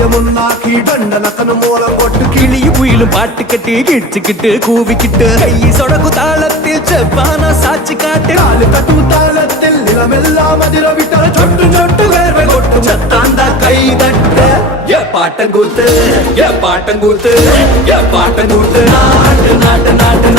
பயமுன்னாக்கி தண்டனத்தன மூலம் போட்டு கிளியும் குயிலும் பாட்டு கட்டி கிடிச்சுக்கிட்டு கூவிக்கிட்டு கை சொடக்கு தாளத்தில் செவ்வானா சாட்சி காட்டு காலு தட்டும் தாளத்தில் நிலமெல்லாம் அதிர விட்டால் சொட்டு சொட்டு வேர்வை கொட்டும் சத்தாந்தா கை தட்ட ஏ பாட்டங்கூத்து ஏ பாட்டங்கூத்து ஏ பாட்டங்கூத்து நாட்டு நாட்டு நாட்டு